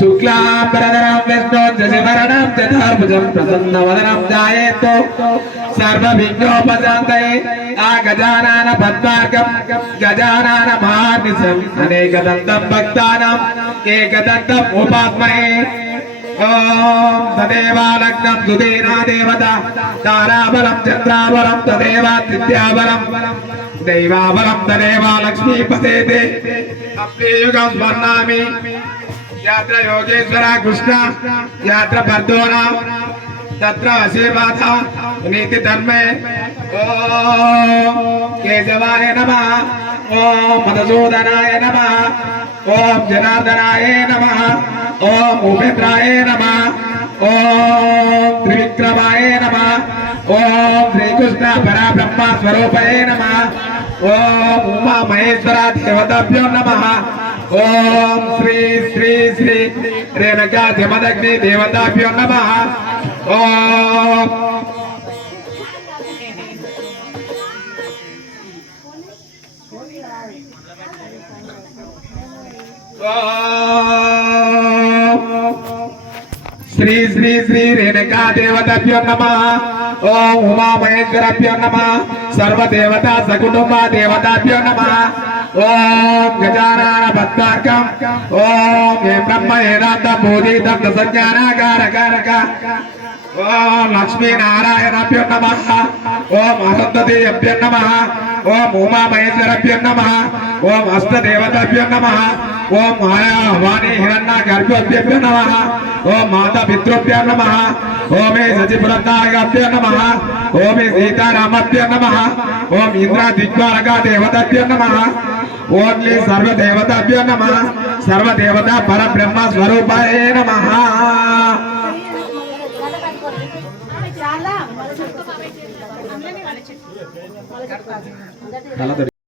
शुक्लांबरधरं विष्णु शशिवर्णं चतुर्भुजं प्रसन्नवदनं ध्यायेत् सर्वविघ्नोपशान्तये गजानन पद्मार्कं गजानन महानिशम् अनेकदन्तं भक्तानाम् एकदन्तम् उपात्मने ओम तदेव लग्नं सुदेना देवता ताराबलं चन्द्राबलं तदेव विद्याबलं दैवाबलं तदेव लक्ष्मीपते ते अप्रियुगं स्मरामि यात्र योगेश्वर कृष्ण यात्र बर्दोना तत्र आशीर्वाद नीति धर्मे ओम केशवाय नमः ओम मधुसूदनाय नमः ओम जनार्दनाय नमः ओम उपेन्द्राय नमः ओम त्रिविक्रमाय नमः ओम श्री कृष्ण परब्रह्म स्वरूपाय नमः ओम उमा महेश्वर देवताभ्यो नमः ओम श्री श्री श्री रेणुका जमदग्नि देवताभ्यो नमः ओम श्री श्री श्री रेणुका देवताभ्यो नमः ओम उमा महेश्वराभ्यो नमः सर्वदेवता सकुटुंबा देवताभ्यो नमः ओम गजानन पद्मार्कं ओम हे ब्रह्म हेनाथ बोधितं दशज्ञानाकारकारक ओम लक्ष्मी नारायणाभ्यो नमः ओम अरुन्धतीभ्यो नमः ओम उमा महेश्वराभ्यो नमः ओम अष्टदेवताभ्यो नमः ओम माया वाणी हिरण्यगर्भभ्यो नमः ओम माता पितृभ्यो नमः ओम सचिपुरताभ्यो नमः ओम सीतारामभ्यो नमः ओम इंद्र दिग्वारक देवताभ्यो नमः ओन्ली सर्वदेवताभ्यो नमः सर्वदेवता परब्रह्म स्वरूपाय नमः